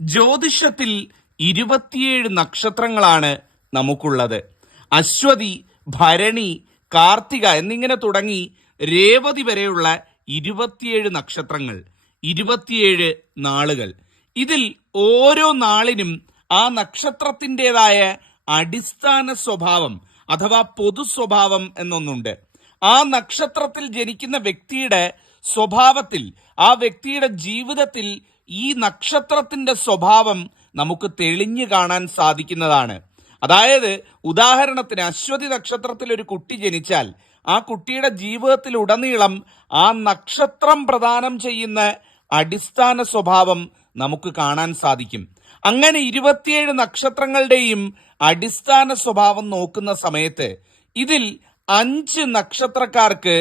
ജ്യോതിഷത്തിൽ 27 നക്ഷത്രങ്ങളാണ് നമുക്കുള്ളത്. അശ്വതി, ഭരണി, കാർത്തിക എന്നിങ്ങനെ തുടങ്ങി രേവതി വരെയുള്ള 27 നക്ഷത്രങ്ങൾ, 27 നാളുകൾ. ഇതിൽ ഓരോ നാളിനും ആ നക്ഷത്രത്തിൻ്റെതായ അടിസ്ഥാന സ്വഭാവം അഥവാ പൊതു സ്വഭാവം എന്നൊന്നുണ്ട്. ആ നക്ഷത്രത്തിൽ ജനിക്കുന്ന വ്യക്തിയുടെ സ്വഭാവത്തിൽ, ആ വ്യക്തിയുടെ ജീവിതത്തിൽ ഈ നക്ഷത്രത്തിന്റെ സ്വഭാവം നമുക്ക് തെളിഞ്ഞു കാണാൻ സാധിക്കുന്നതാണ്. അതായത് ഉദാഹരണത്തിന് അശ്വതി നക്ഷത്രത്തിൽ ഒരു കുട്ടി ജനിച്ചാൽ ആ കുട്ടിയുടെ ജീവിതത്തിൽ ഉടനീളം ആ നക്ഷത്രം പ്രദാനം ചെയ്യുന്ന അടിസ്ഥാന സ്വഭാവം നമുക്ക് കാണാൻ സാധിക്കും. അങ്ങനെ 27 നക്ഷത്രങ്ങളുടെയും അടിസ്ഥാന സ്വഭാവം നോക്കുന്ന സമയത്ത് ഇതിൽ 5 നക്ഷത്രക്കാർക്ക്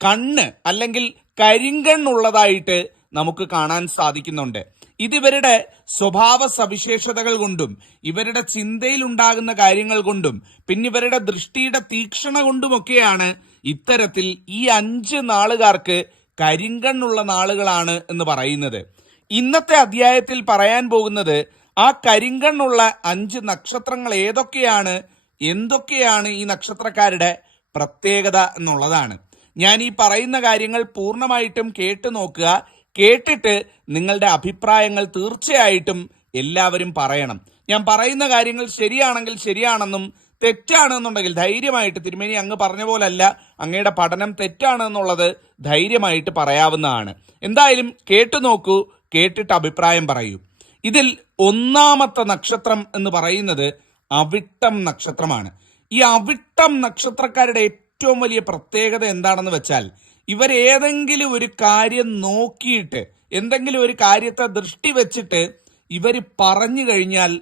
കണ്ണ് അല്ലെങ്കിൽ കരിങ്കണ്ണുള്ളതായിട്ട് നമുക്ക് കാണാൻ സാധിക്കുന്നുണ്ട്. ഇതിവരുടെ സ്വഭാവ സവിശേഷതകൾ കൊണ്ടും ഇവരുടെ ചിന്തയിൽ ഉണ്ടാകുന്ന കാര്യങ്ങൾ കൊണ്ടും പിന്നെ ഇവരുടെ ദൃഷ്ടിയുടെ തീക്ഷണ കൊണ്ടുമൊക്കെയാണ് ഇത്തരത്തിൽ ഈ 5 നാളുകാർക്ക് കരിങ്കണ്ണുള്ള നാളുകളാണ് എന്ന് പറയുന്നത്. ഇന്നത്തെ അധ്യായത്തിൽ പറയാൻ പോകുന്നത് ആ കരിങ്കണ്ണുള്ള 5 നക്ഷത്രങ്ങൾ ഏതൊക്കെയാണ്, എന്തൊക്കെയാണ് ഈ നക്ഷത്രക്കാരുടെ പ്രത്യേകത എന്നുള്ളതാണ്. ഞാൻ ഈ പറയുന്ന കാര്യങ്ങൾ പൂർണ്ണമായിട്ടും കേട്ടു നോക്കുക. കേട്ടിട്ട് നിങ്ങളുടെ അഭിപ്രായങ്ങൾ തീർച്ചയായിട്ടും എല്ലാവരും പറയണം. ഞാൻ പറയുന്ന കാര്യങ്ങൾ ശരിയാണെങ്കിൽ ശരിയാണെന്നും തെറ്റാണെന്നുണ്ടെങ്കിൽ ധൈര്യമായിട്ട്, തിരുമേനി അങ്ങ് പറഞ്ഞ പോലല്ല, അങ്ങയുടെ പഠനം തെറ്റാണ് എന്നുള്ളത് ധൈര്യമായിട്ട് പറയാവുന്നതാണ്. എന്തായാലും കേട്ടു നോക്കൂ, കേട്ടിട്ട് അഭിപ്രായം പറയൂ. ഇതിൽ ഒന്നാമത്തെ നക്ഷത്രം എന്ന് പറയുന്നത് അവിട്ടം നക്ഷത്രമാണ്. ഈ അവിട്ടം നക്ഷത്രക്കാരുടെ ഏറ്റവും വലിയ പ്രത്യേകത എന്താണെന്ന് വെച്ചാൽ, ഇവരേതെങ്കിലും ഒരു കാര്യം നോക്കിയിട്ട്, എന്തെങ്കിലും ഒരു കാര്യത്തെ ദൃഷ്ടി വെച്ചിട്ട് ഇവർ പറഞ്ഞു കഴിഞ്ഞാൽ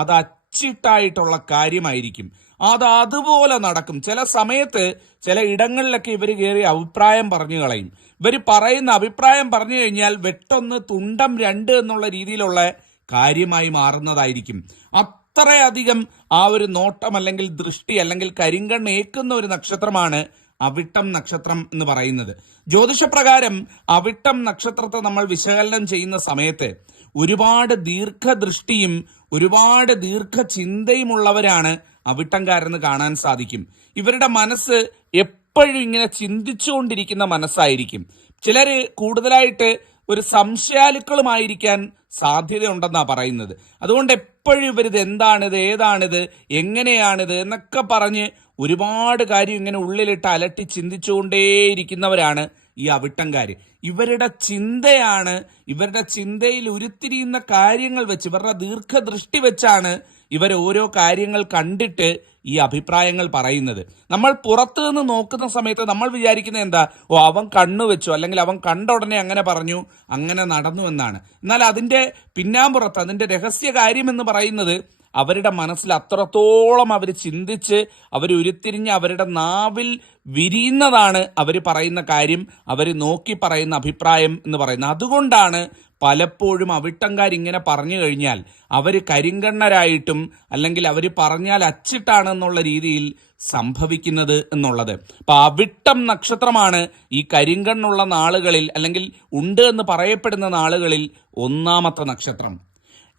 അത് അച്ചിട്ടായിട്ടുള്ള കാര്യമായിരിക്കും. അത് അതുപോലെ നടക്കും. ചില സമയത്ത് ചില ഇടങ്ങളിലൊക്കെ ഇവർ കയറി അഭിപ്രായം പറഞ്ഞു കളയും. ഇവർ പറയുന്ന അഭിപ്രായം പറഞ്ഞു കഴിഞ്ഞാൽ വെട്ടൊന്ന് തുണ്ടം 2 എന്നുള്ള രീതിയിലുള്ള കാര്യമായി മാറുന്നതായിരിക്കും. അത്രയധികം ആ ഒരു നോട്ടം അല്ലെങ്കിൽ ദൃഷ്ടി അല്ലെങ്കിൽ കരിങ്കണ്ണ് ഏക്കുന്ന ഒരു നക്ഷത്രമാണ് അവിട്ടം നക്ഷത്രം എന്ന് പറയുന്നത്. ജ്യോതിഷപ്രകാരം അവിട്ടം നക്ഷത്രത്തെ നമ്മൾ വിശകലനം ചെയ്യുന്ന സമയത്ത് ഒരുപാട് ദീർഘദൃഷ്ടിയും ഒരുപാട് ദീർഘചിന്തയുമുള്ളവരാണ് അവിട്ടംകാരെന്ന് കാണാൻ സാധിക്കും. ഇവരുടെ മനസ്സ് എപ്പോഴും ഇങ്ങനെ ചിന്തിച്ചുകൊണ്ടിരിക്കുന്ന മനസ്സായിരിക്കും. ചിലര് കൂടുതലായിട്ട് ഒരു സംശയാലുക്കളുമായിരിക്കാൻ സാധ്യതയുണ്ടെന്നാ പറയുന്നത്. അതുകൊണ്ട് എപ്പോഴും ഇവരിത് എന്താണിത്, ഏതാണിത്, എങ്ങനെയാണിത് എന്നൊക്കെ പറഞ്ഞ് ഒരുപാട് കാര്യം ഇങ്ങനെ ഉള്ളിലിട്ട് അലട്ടി ചിന്തിച്ചുകൊണ്ടേയിരിക്കുന്നവരാണ് ഈ അവിട്ടംകാര്. ഇവരുടെ ചിന്തയാണ്, ഇവരുടെ ചിന്തയിൽ ഉരുത്തിരിയുന്ന കാര്യങ്ങൾ വെച്ച്, ഇവരുടെ ദീർഘദൃഷ്ടി വെച്ചാണ് ഇവർ ഓരോ കാര്യങ്ങൾ കണ്ടിട്ട് ഈ അഭിപ്രായങ്ങൾ പറയുന്നത്. നമ്മൾ പുറത്തു നിന്ന് നോക്കുന്ന സമയത്ത് നമ്മൾ വിചാരിക്കുന്നത് എന്താ, അവൻ കണ്ണു വെച്ചു, അല്ലെങ്കിൽ അവൻ കണ്ട ഉടനെ അങ്ങനെ പറഞ്ഞു, അങ്ങനെ നടന്നു എന്നാണ്. എന്നാൽ അതിന്റെ പിന്നാമ്പുറത്ത്, അതിന്റെ രഹസ്യ കാര്യം എന്ന് പറയുന്നത് അവരുടെ മനസ്സിൽ അത്രത്തോളം അവർ ചിന്തിച്ച് അവർ ഉരുത്തിരിഞ്ഞ് അവരുടെ നാവിൽ വിരിയുന്നതാണ് അവർ പറയുന്ന കാര്യം, അവർ നോക്കി പറയുന്ന അഭിപ്രായം എന്ന് പറയുന്നത്. അതുകൊണ്ടാണ് പലപ്പോഴും അവിട്ടംകാരിങ്ങനെ പറഞ്ഞു കഴിഞ്ഞാൽ അവർ കരിങ്കണ്ണരായിട്ടും അല്ലെങ്കിൽ അവർ പറഞ്ഞാൽ അച്ചിട്ടാണെന്നുള്ള രീതിയിൽ സംഭവിക്കുന്നത് എന്നുള്ളത്. അപ്പൊ അവിട്ടം നക്ഷത്രമാണ് ഈ കരിങ്കണ്ണുള്ള നാളുകളിൽ അല്ലെങ്കിൽ ഉണ്ട് എന്ന് പറയപ്പെടുന്ന നാളുകളിൽ ഒന്നാമത്തെ നക്ഷത്രം.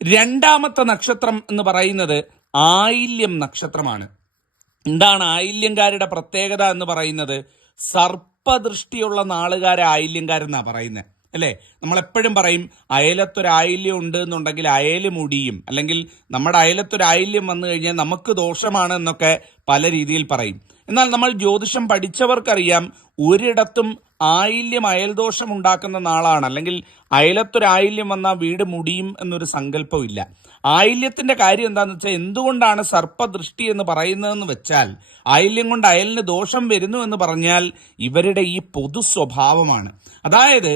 രണ്ടാമത്തെ നക്ഷത്രം എന്ന് പറയുന്നത് ആയില്യം നക്ഷത്രമാണ്. എന്താണ് ആയില്യംകാരുടെ പ്രത്യേകത എന്ന് പറയുന്നത്? സർപ്പദൃഷ്ടിയുള്ള നാളുകാരെ ആയില്യംകാരെന്നാ പറയുന്നത്, അല്ലേ? നമ്മളെപ്പോഴും പറയും അയലത്തൊരായില്യം ഉണ്ട് എന്നുണ്ടെങ്കിൽ അയല് മുടിയും, അല്ലെങ്കിൽ നമ്മുടെ അയലത്തൊരായില്യം വന്നു കഴിഞ്ഞാൽ നമുക്ക് ദോഷമാണ് എന്നൊക്കെ പല രീതിയിൽ പറയും. എന്നാൽ നമ്മൾ ജ്യോതിഷം പഠിച്ചവർക്കറിയാം, ഒരിടത്തും ആയില്യം അയൽദോഷം ഉണ്ടാക്കുന്ന നാളാണ്, അല്ലെങ്കിൽ അയലത്തൊരായില്യം വന്നാൽ വീട് മുടിയും എന്നൊരു സങ്കല്പമില്ല. ആയില്യത്തിന്റെ കാര്യം എന്താന്ന് വെച്ചാൽ, എന്തുകൊണ്ടാണ് സർപ്പദൃഷ്ടി എന്ന് പറയുന്നതെന്ന് വെച്ചാൽ, ആയില്യം കൊണ്ട് അയലിന് ദോഷം വരുന്നു എന്ന് പറഞ്ഞാൽ ഇവരുടെ ഈ പൊതു സ്വഭാവമാണ്. അതായത്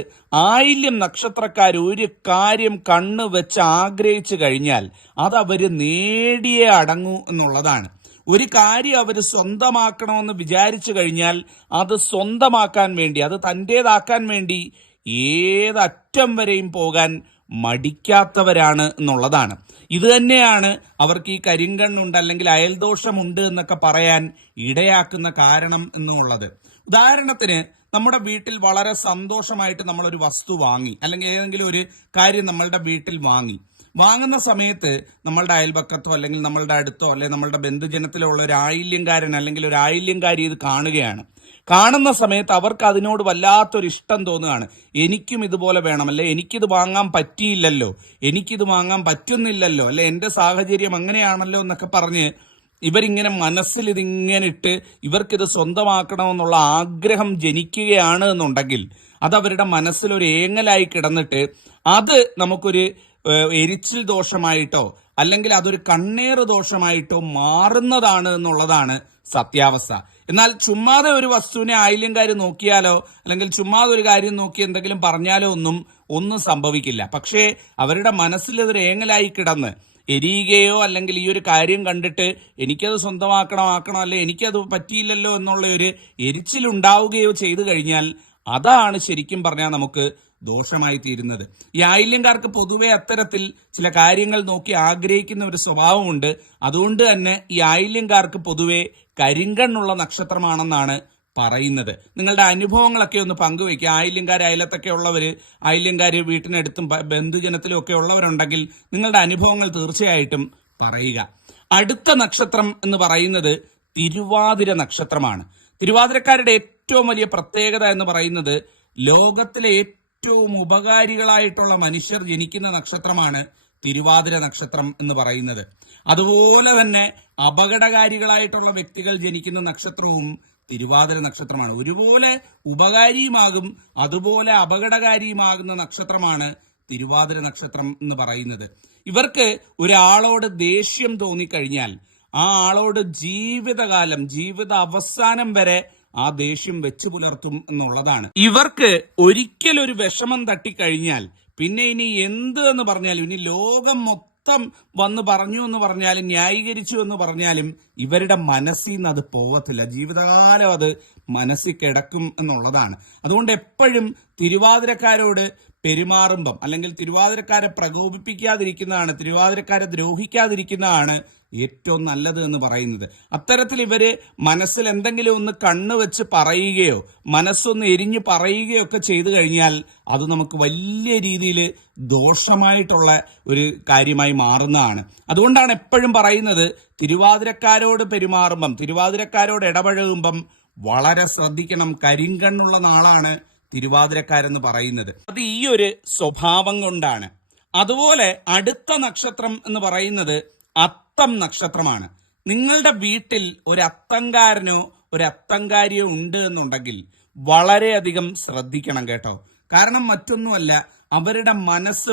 ആയില്യം നക്ഷത്രക്കാർ ഒരു കാര്യം കണ്ണ് വെച്ച് ആഗ്രഹിച്ചു കഴിഞ്ഞാൽ അത് അവര് നേടിയേ അടങ്ങൂ എന്നുള്ളതാണ്. ഒരു കാര്യം അവർ സ്വന്തമാക്കണമെന്ന് വിചാരിച്ചു കഴിഞ്ഞാൽ അത് സ്വന്തമാക്കാൻ വേണ്ടി, അത് തൻ്റേതാക്കാൻ വേണ്ടി ഏതറ്റം വരെയും പോകാൻ മടിക്കാത്തവരാണ് എന്നുള്ളതാണ്. ഇത് തന്നെയാണ് അവർക്ക് ഈ കരിങ്കണ്ണുണ്ട് അല്ലെങ്കിൽ അയൽദോഷമുണ്ട് എന്നൊക്കെ പറയാൻ ഇടയാക്കുന്ന കാരണം എന്നുള്ളത്. ഉദാഹരണത്തിന്, നമ്മുടെ വീട്ടിൽ വളരെ സന്തോഷമായിട്ട് നമ്മളൊരു വസ്തു വാങ്ങി, അല്ലെങ്കിൽ ഏതെങ്കിലും ഒരു കാര്യം നമ്മളുടെ വീട്ടിൽ വാങ്ങി. വാങ്ങുന്ന സമയത്ത് നമ്മളുടെ അയൽപക്കത്തോ അല്ലെങ്കിൽ നമ്മളുടെ അടുത്തോ അല്ലെങ്കിൽ നമ്മളുടെ ബന്ധുജനത്തിലോ ഉള്ള ഒരു ആയില്യംകാരൻ അല്ലെങ്കിൽ ഒരു ആയില്യംകാരി ഇത് കാണുകയാണ്. കാണുന്ന സമയത്ത് അവർക്ക് അതിനോട് വല്ലാത്തൊരു ഇഷ്ടം തോന്നുകയാണ്. എനിക്കും ഇതുപോലെ വേണം, അല്ലെ എനിക്കിത് വാങ്ങാൻ പറ്റിയില്ലല്ലോ, എനിക്കിത് വാങ്ങാൻ പറ്റുന്നില്ലല്ലോ, അല്ലെ എൻ്റെ സാഹചര്യം അങ്ങനെയാണല്ലോ എന്നൊക്കെ പറഞ്ഞ് ഇവരിങ്ങനെ മനസ്സിൽ ഇതിങ്ങനെ ഇട്ട് ഇവർക്കിത് സ്വന്തമാക്കണമെന്നുള്ള ആഗ്രഹം ജനിക്കുകയാണ് എന്നുണ്ടെങ്കിൽ അത് അവരുടെ മനസ്സിലൊരു ഏങ്ങലായി കിടന്നിട്ട് അത് നമുക്കൊരു എരിച്ചിൽ ദോഷമായിട്ടോ അല്ലെങ്കിൽ അതൊരു കണ്ണേറ് ദോഷമായിട്ടോ മാറുന്നതാണ് എന്നുള്ളതാണ് സത്യാവസ്ഥ. എന്നാൽ ചുമ്മാതെ ഒരു വസ്തുവിനെ ആയില്യംകാർ നോക്കിയാലോ അല്ലെങ്കിൽ ചുമ്മാതെ ഒരു കാര്യം നോക്കി എന്തെങ്കിലും പറഞ്ഞാലോ ഒന്നും സംഭവിക്കില്ല. പക്ഷേ അവരുടെ മനസ്സിൽ ഇതൊരു ഏങ്ങലായി കിടന്ന് എരിയുകയോ അല്ലെങ്കിൽ ഈ ഒരു കാര്യം കണ്ടിട്ട് എനിക്കത് സ്വന്തമാക്കണം അല്ലെ എനിക്കത് പറ്റിയില്ലല്ലോ എന്നുള്ള ഒരു എരിച്ചിലുണ്ടാവുകയോ ചെയ്തു കഴിഞ്ഞാൽ അതാണ് ശരിക്കും പറഞ്ഞാൽ നമുക്ക് ദോഷമായി തീരുന്നത്. ഈ ആയില്യംകാർക്ക് പൊതുവെ അത്തരത്തിൽ ചില കാര്യങ്ങൾ നോക്കി ആഗ്രഹിക്കുന്ന ഒരു സ്വഭാവമുണ്ട്. അതുകൊണ്ട് തന്നെ ഈ ആയില്യംകാർക്ക് പൊതുവെ കരിങ്കണ്ണുള്ള നക്ഷത്രമാണെന്നാണ് പറയുന്നത്. നിങ്ങളുടെ അനുഭവങ്ങളൊക്കെ ഒന്ന് പങ്കുവയ്ക്കുക. ആയില്യംകാർ അയലത്തൊക്കെ ഉള്ളവർ, ആയില്യംകാർ വീട്ടിനടുത്തും ബന്ധുജനത്തിലും ഒക്കെ ഉള്ളവരുണ്ടെങ്കിൽ നിങ്ങളുടെ അനുഭവങ്ങൾ തീർച്ചയായിട്ടും പറയുക. അടുത്ത നക്ഷത്രം എന്ന് പറയുന്നത് തിരുവാതിര നക്ഷത്രമാണ്. തിരുവാതിരക്കാരുടെ ഏറ്റവും വലിയ പ്രത്യേകത എന്ന് പറയുന്നത് ലോകത്തിലെ ഏറ്റവും ഉപകാരികളായിട്ടുള്ള മനുഷ്യർ ജനിക്കുന്ന നക്ഷത്രമാണ് തിരുവാതിര നക്ഷത്രം എന്ന് പറയുന്നത്. അതുപോലെ തന്നെ അപകടകാരികളായിട്ടുള്ള വ്യക്തികൾ ജനിക്കുന്ന നക്ഷത്രവും തിരുവാതിര നക്ഷത്രമാണ്. ഒരുപോലെ ഉപകാരിയുമാകും അതുപോലെ അപകടകാരിയുമാകുന്ന നക്ഷത്രമാണ് തിരുവാതിര നക്ഷത്രം എന്ന് പറയുന്നത്. ഇവർക്ക് ഒരാളോട് ദേഷ്യം തോന്നിക്കഴിഞ്ഞാൽ ആ ആളോട് ജീവിത അവസാനം വരെ ആ ദേഷ്യം വെച്ചു പുലർത്തും എന്നുള്ളതാണ്. ഇവർക്ക് ഒരിക്കലൊരു വിഷമം തട്ടിക്കഴിഞ്ഞാൽ പിന്നെ ഇനി എന്ത് എന്ന് പറഞ്ഞാലും, ഇനി ലോകം മൊത്തം വന്ന് പറഞ്ഞു എന്ന് പറഞ്ഞാലും ന്യായീകരിച്ചു എന്ന് പറഞ്ഞാലും ഇവരുടെ മനസ്സിൽ നിന്ന് അത് പോകത്തില്ല. ജീവിതകാലം അത് മനസ്സിൽ കിടക്കും എന്നുള്ളതാണ്. അതുകൊണ്ട് എപ്പോഴും തിരുവാതിരക്കാരോട് പെരുമാറുമ്പം അല്ലെങ്കിൽ തിരുവാതിരക്കാരെ പ്രകോപിപ്പിക്കാതിരിക്കുന്നതാണ്, തിരുവാതിരക്കാരെ ദ്രോഹിക്കാതിരിക്കുന്നതാണ് ഏറ്റവും നല്ലത് എന്ന് പറയുന്നത്. അത്തരത്തിൽ ഇവര് മനസ്സിൽ എന്തെങ്കിലും ഒന്ന് കണ്ണുവെച്ച് പറയുകയോ മനസ്സൊന്ന് എരിഞ്ഞ് പറയുകയോ ഒക്കെ ചെയ്തു കഴിഞ്ഞാൽ അത് നമുക്ക് വലിയ രീതിയിൽ ദോഷമായിട്ടുള്ള ഒരു കാര്യമായി മാറുന്നതാണ്. അതുകൊണ്ടാണ് എപ്പോഴും പറയുന്നത് തിരുവാതിരക്കാരോട് പെരുമാറുമ്പം, തിരുവാതിരക്കാരോട് ഇടപഴകുമ്പം വളരെ ശ്രദ്ധിക്കണം. കരിങ്കണ്ണുള്ള നാളാണ് തിരുവാതിരക്കാരെന്ന് പറയുന്നത്. അത് ഈ ഒരു സ്വഭാവം കൊണ്ടാണ്. അതുപോലെ അടുത്ത നക്ഷത്രം എന്ന് പറയുന്നത് അത്തം നക്ഷത്രമാണ്. നിങ്ങളുടെ വീട്ടിൽ ഒരു അത്തങ്കാരനോ ഒരു അത്തങ്കാരിയോ ഉണ്ട് എന്നുണ്ടെങ്കിൽ വളരെയധികം ശ്രദ്ധിക്കണം കേട്ടോ. കാരണം മറ്റൊന്നുമല്ല, അവരുടെ മനസ്സ്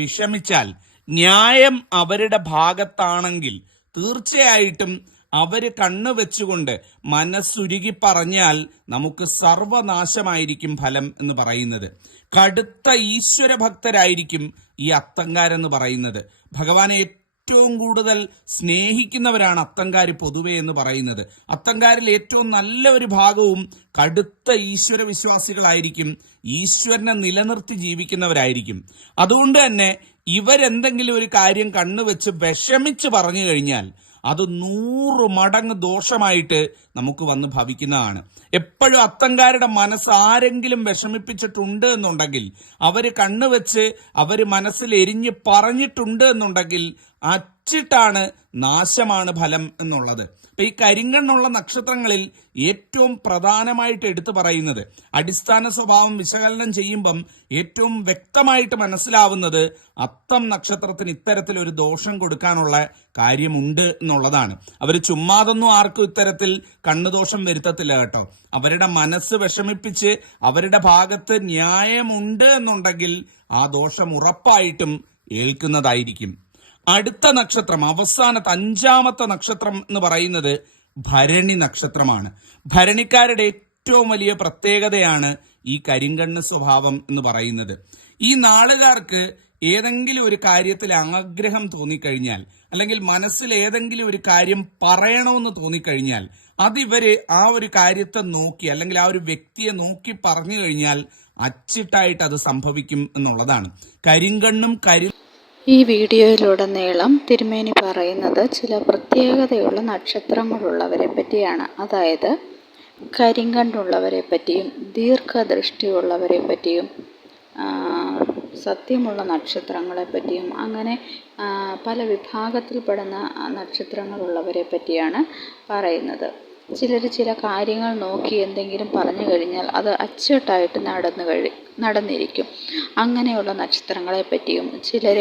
വിഷമിച്ചാൽ ന്യായം അവരുടെ ഭാഗത്താണെങ്കിൽ തീർച്ചയായിട്ടും അവര് കണ്ണുവെച്ചുകൊണ്ട് മനസ്സുരുകി പറഞ്ഞാൽ നമുക്ക് സർവനാശമായിരിക്കും ഫലം എന്ന് പറയുന്നത്. കടുത്ത ഈശ്വര ഭക്തരായിരിക്കും ഈ അത്തങ്കാരെന്ന് പറയുന്നത്. ഭഗവാനെ ഏറ്റവും കൂടുതൽ സ്നേഹിക്കുന്നവരാണ് അത്തങ്കാര് പൊതുവെ എന്ന് പറയുന്നത്. അത്തങ്കാരിൽ ഏറ്റവും നല്ല ഒരു ഭാഗവും കടുത്ത ഈശ്വര വിശ്വാസികളായിരിക്കും, ഈശ്വരനെ നിലനിർത്തി ജീവിക്കുന്നവരായിരിക്കും. അതുകൊണ്ട് തന്നെ ഇവരെന്തെങ്കിലും ഒരു കാര്യം കണ്ണുവെച്ച് വിഷമിച്ച് പറഞ്ഞു കഴിഞ്ഞാൽ അത് 100 മടങ്ങ് ദോഷമായിട്ട് നമുക്ക് വന്ന് ഭവിക്കുന്നതാണ്. എപ്പോഴും അത്തങ്കാരുടെ മനസ്സ് ആരെങ്കിലും വിഷമിപ്പിച്ചിട്ടുണ്ട് എന്നുണ്ടെങ്കിൽ, അവര് കണ്ണുവെച്ച് അവര് മനസ്സിൽ എരിഞ്ഞ് പറഞ്ഞിട്ടുണ്ട് എന്നുണ്ടെങ്കിൽ അച്ചിട്ടാണ് നാശമാണ് ഫലം എന്നുള്ളത്. അപ്പൊ ഈ കരിങ്കണ്ണുള്ള നക്ഷത്രങ്ങളിൽ ഏറ്റവും പ്രധാനമായിട്ട് എടുത്തു പറയുന്നത്, അടിസ്ഥാന സ്വഭാവം വിശകലനം ചെയ്യുമ്പം ഏറ്റവും വ്യക്തമായിട്ട് മനസ്സിലാവുന്നത് അത്തം നക്ഷത്രത്തിന് ഇത്തരത്തിലൊരു ദോഷം കൊടുക്കാനുള്ള കാര്യമുണ്ട് എന്നുള്ളതാണ്. അവർ ചുമ്മാതൊന്നും ആർക്കും ഇത്തരത്തിൽ കണ്ണുദോഷം വരുത്തത്തില്ല കേട്ടോ. അവരുടെ മനസ്സ് വിഷമിപ്പിച്ച് അവരുടെ ഭാഗത്ത് ന്യായമുണ്ട് എന്നുണ്ടെങ്കിൽ ആ ദോഷം ഉറപ്പായിട്ടും ഏൽക്കുന്നതായിരിക്കും. അടുത്ത നക്ഷത്രം, അവസാനത്തെ 5ാമത്തെ നക്ഷത്രം എന്ന് പറയുന്നത് ഭരണി നക്ഷത്രമാണ്. ഭരണിക്കാരുടെ ഏറ്റവും വലിയ പ്രത്യേകതയാണ് ഈ കരിങ്കണ്ണ് സ്വഭാവം എന്ന് പറയുന്നത്. ഈ നാളുകാർക്ക് ഏതെങ്കിലും ഒരു കാര്യത്തിൽ ആഗ്രഹം തോന്നിക്കഴിഞ്ഞാൽ അല്ലെങ്കിൽ മനസ്സിൽ ഏതെങ്കിലും ഒരു കാര്യം പറയണമെന്ന് തോന്നിക്കഴിഞ്ഞാൽ അതിവര് ആ ഒരു കാര്യത്തെ നോക്കി അല്ലെങ്കിൽ ആ ഒരു വ്യക്തിയെ നോക്കി പറഞ്ഞു കഴിഞ്ഞാൽ അച്ചിട്ടായിട്ട് അത് സംഭവിക്കും എന്നുള്ളതാണ്. കരിങ്കണ്ണും ഈ വീഡിയോയിലുടനീളം തിരുമേനി പറയുന്നത് ചില പ്രത്യേകതയുള്ള നക്ഷത്രങ്ങളുള്ളവരെ പറ്റിയാണ്. അതായത് കരിങ്കണ്ണുള്ളവരെ പറ്റിയും ദീർഘദൃഷ്ടിയുള്ളവരെ പറ്റിയും സത്യമുള്ള നക്ഷത്രങ്ങളെ പറ്റിയും അങ്ങനെ പല വിഭാഗത്തിൽപ്പെടുന്ന നക്ഷത്രങ്ങളുള്ളവരെ പറ്റിയാണ് പറയുന്നത്. ചിലർ ചില കാര്യങ്ങൾ നോക്കി എന്തെങ്കിലും പറഞ്ഞു കഴിഞ്ഞാൽ അത് അച്ചട്ടായിട്ട് നടന്നിരിക്കും. അങ്ങനെയുള്ള നക്ഷത്രങ്ങളെ പറ്റിയും ചിലർ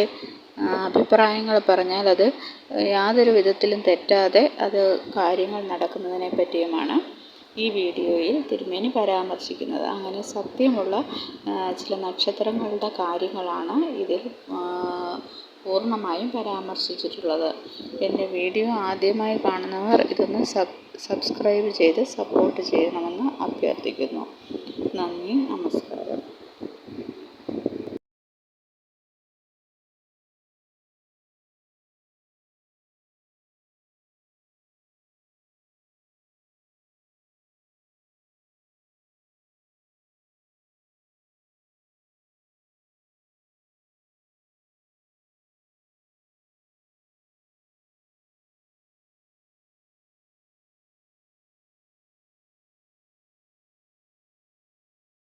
അഭിപ്രായങ്ങൾ പറഞ്ഞാൽ അത് യാതൊരു വിധത്തിലും തെറ്റാതെ അത് കാര്യങ്ങൾ നടക്കുന്നതിനെ പറ്റിയുമാണ് ഈ വീഡിയോയിൽ തിരുമേനി പരാമർശിക്കുന്നത്. അങ്ങനെ സത്യമുള്ള ചില നക്ഷത്രങ്ങളുടെ കാര്യങ്ങളാണ് ഇതിൽ പൂർണ്ണമായും പരാമർശിച്ചിട്ടുള്ളത്. എൻ്റെ വീഡിയോ ആദ്യമായി കാണുന്നവർ ഇതൊന്ന് സബ്സ്ക്രൈബ് ചെയ്ത് സപ്പോർട്ട് ചെയ്യണമെന്ന് അഭ്യർത്ഥിക്കുന്നു. നന്ദി, നമസ്കാരം.